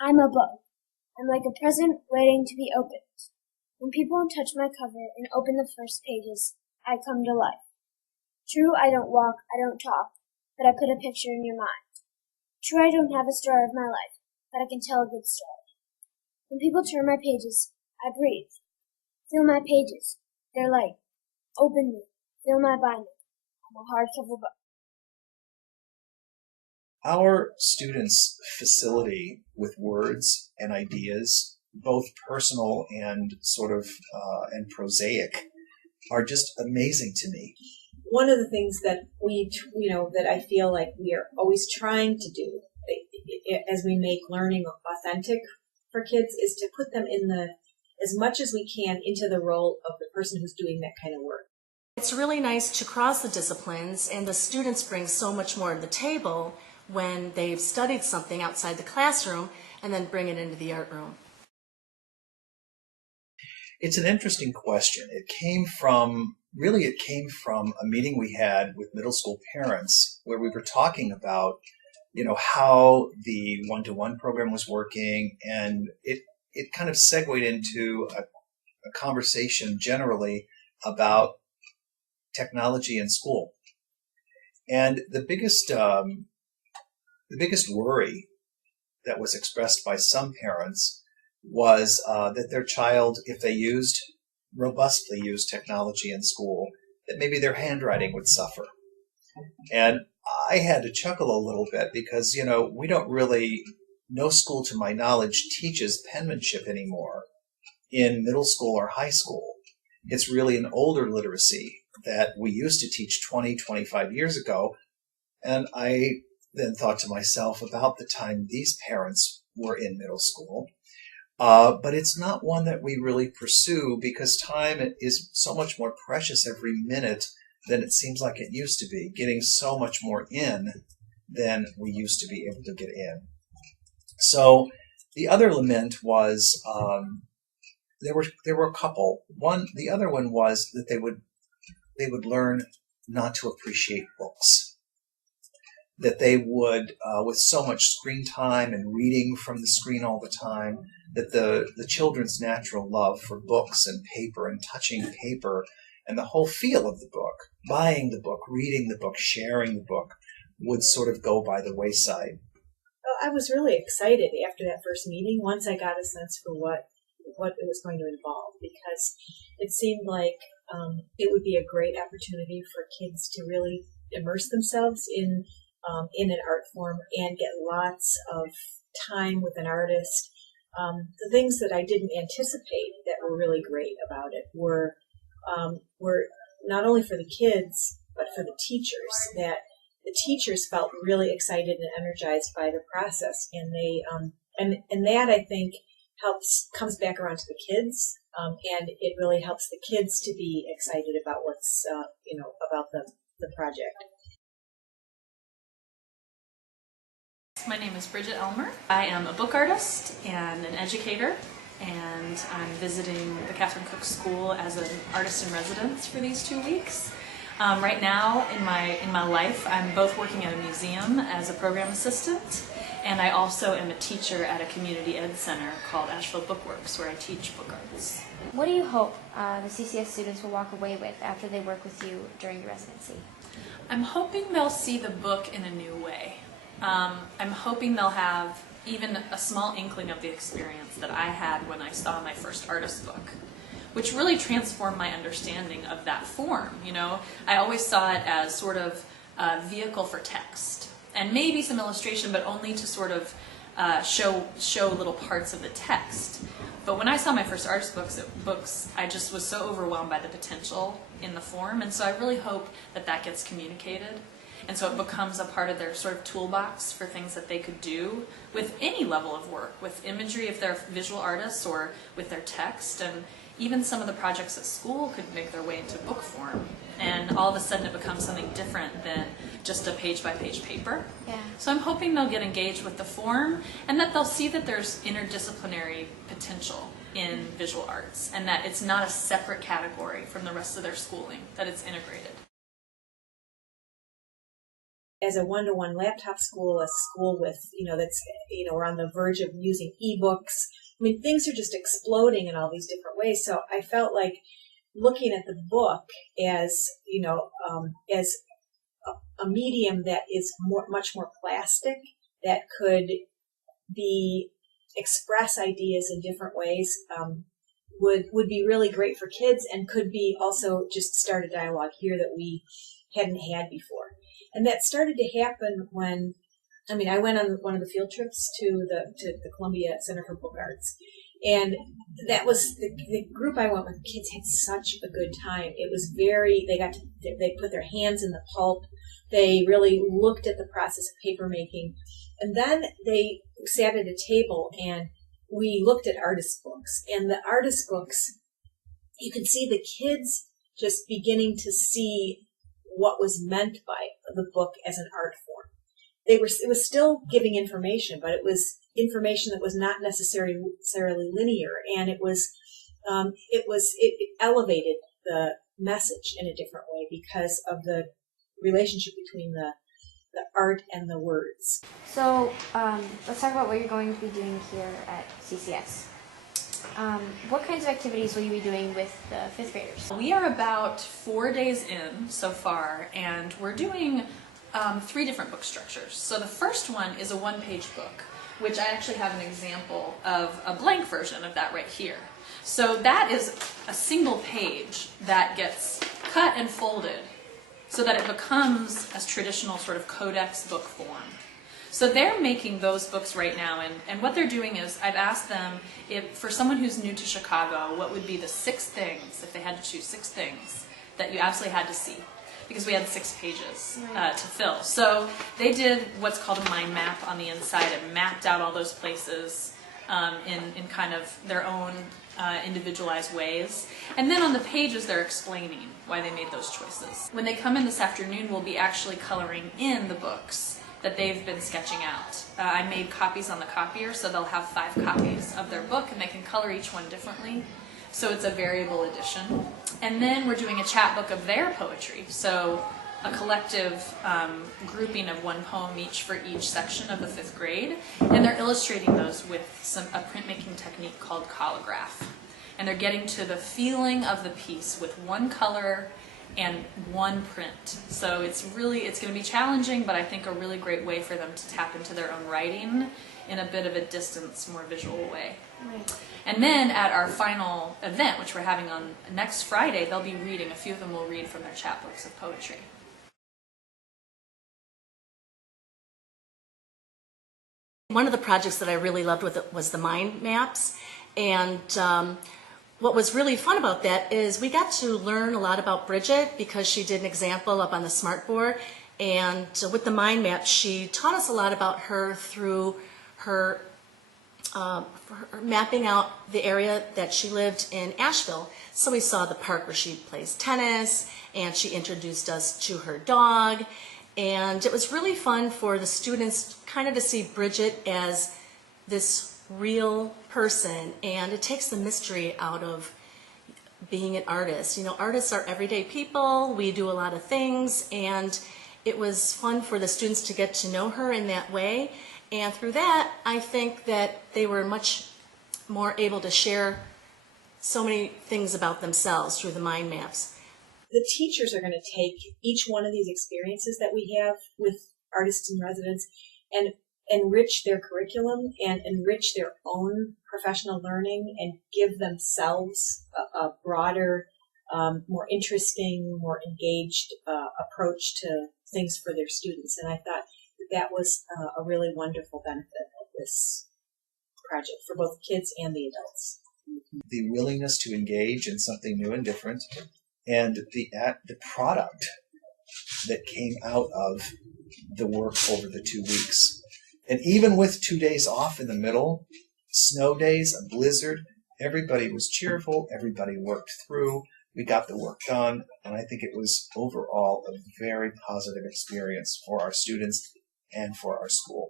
I'm a book. I'm like a present waiting to be opened. When people touch my cover and open the first pages, I come to life. True, I don't walk, I don't talk, but I put a picture in your mind. True, I don't have a story of my life, but I can tell a good story. When people turn my pages, I breathe. Feel my pages. They're light. Open me. Feel my binding. I'm a hardcover book. Our students' facility with words and ideas, both personal and and prosaic, are just amazing to me. One of the things that that I feel like we are always trying to do as we make learning authentic for kids is to put them as much as we can into the role of the person who's doing that kind of work. It's really nice to cross the disciplines, and the students bring so much more to the table when they've studied something outside the classroom and then bring it into the art room. It's an interesting question. It came from a meeting we had with middle school parents where we were talking about, how the one-to-one program was working, and it kind of segued into a conversation generally about technology in school. And the biggest worry that was expressed by some parents was that their child, if they robustly used technology in school, that maybe their handwriting would suffer. And I had to chuckle a little bit because, we don't really, no school to my knowledge teaches penmanship anymore in middle school or high school. It's really an older literacy that we used to teach 20, 25 years ago. And I then thought to myself about the time these parents were in middle school. But it's not one that we really pursue because time is so much more precious every minute than it seems like it used to be, getting so much more in than we used to be able to get in. So the other lament was there were a couple. The other one was that they would learn not to appreciate books. That they would, with so much screen time and reading from the screen all the time, that the children's natural love for books and paper and touching paper and the whole feel of the book, buying the book, reading the book, sharing the book, would sort of go by the wayside. I was really excited after that first meeting once I got a sense for what it was going to involve, because it seemed like it would be a great opportunity for kids to really immerse themselves in an art form and get lots of time with an artist. The things that I didn't anticipate that were really great about it were not only for the kids but for the teachers. That the teachers felt really excited and energized by the process, and they and that I think comes back around to the kids, and it really helps the kids to be excited about what's about the project. My name is Bridget Elmer. I am a book artist and an educator, and I'm visiting the Catherine Cook School as an artist in residence for these 2 weeks. Right now in my life, I'm both working at a museum as a program assistant, and I also am a teacher at a community ed center called Asheville Bookworks, where I teach book arts. What do you hope the CCS students will walk away with after they work with you during your residency? I'm hoping they'll see the book in a new way. I'm hoping they'll have even a small inkling of the experience that I had when I saw my first artist book, which really transformed my understanding of that form. I always saw it as sort of a vehicle for text and maybe some illustration, but only to sort of show little parts of the text. But when I saw my first artist books, I just was so overwhelmed by the potential in the form, and so I really hope that gets communicated. And so it becomes a part of their sort of toolbox for things that they could do with any level of work, with imagery if they're visual artists, or with their text. And even some of the projects at school could make their way into book form. And all of a sudden it becomes something different than just a page-by-page paper. Yeah. So I'm hoping they'll get engaged with the form, and that they'll see that there's interdisciplinary potential in visual arts, and that it's not a separate category from the rest of their schooling, that it's integrated. as a one-to-one laptop school, a school with, that's, we're on the verge of using ebooks. I mean, things are just exploding in all these different ways. So I felt like looking at the book as, as a medium that is much more plastic, that could express ideas in different ways, would be really great for kids, and could be also just start a dialogue here that we hadn't had before. And that started to happen when, I went on one of the field trips to the Columbia Center for Book Arts, and that was the group I went with. Kids had such a good time. It was they put their hands in the pulp. They really looked at the process of paper making, and then they sat at a table and we looked at artist books. And the artist books, you can see the kids just beginning to see what was meant by the book as an art form. It was still giving information, but it was information that was not necessarily linear, and it elevated the message in a different way because of the relationship between the art and the words. So let's talk about what you're going to be doing here at CCS. What kinds of activities will you be doing with the fifth graders? We are about 4 days in so far, and we're doing 3 different book structures. So the first one is a one-page book, which I actually have an example of a blank version of that right here. So that is a single page that gets cut and folded so that it becomes a traditional sort of codex book form. So they're making those books right now, and what they're doing is I've asked them, if for someone who's new to Chicago, what would be the 6 things, if they had to choose 6 things, that you absolutely had to see? Because we had 6 pages to fill. So they did what's called a mind map on the inside and mapped out all those places in kind of their own individualized ways. And then on the pages they're explaining why they made those choices. When they come in this afternoon, we'll be actually coloring in the books that they've been sketching out. I made copies on the copier, so they'll have 5 copies of their book, and they can color each one differently. So it's a variable edition. And then we're doing a chapbook of their poetry. So a collective grouping of 1 poem each for each section of the 5th grade. And they're illustrating those with a printmaking technique called collograph. And they're getting to the feeling of the piece with 1 color and 1 print. So it's going to be challenging, but I think a really great way for them to tap into their own writing in a bit of a distance, more visual way. Right. And then at our final event, which we're having on next Friday, they'll be reading, a few of them will read from their chapbooks of poetry. One of the projects that I really loved with it was the mind maps, and what was really fun about that is we got to learn a lot about Bridget because she did an example up on the smartboard, and with the mind map she taught us a lot about her through her mapping out the area that she lived in Asheville. So we saw the park where she plays tennis, and she introduced us to her dog, and it was really fun for the students kind of to see Bridget as this real person, and it takes the mystery out of being an artist. You know, artists are everyday people, we do a lot of things, and it was fun for the students to get to know her in that way. And through that, I think that they were much more able to share so many things about themselves through the mind maps. The teachers are going to take each one of these experiences that we have with artists in residence and enrich their curriculum and enrich their own professional learning and give themselves a broader, more interesting, more engaged approach to things for their students. And I thought that was a really wonderful benefit of this project for both kids and the adults. The willingness to engage in something new and different, and the product that came out of the work over the 2 weeks. And even with 2 days off in the middle, snow days, a blizzard, everybody was cheerful, everybody worked through, we got the work done, and I think it was overall a very positive experience for our students and for our school.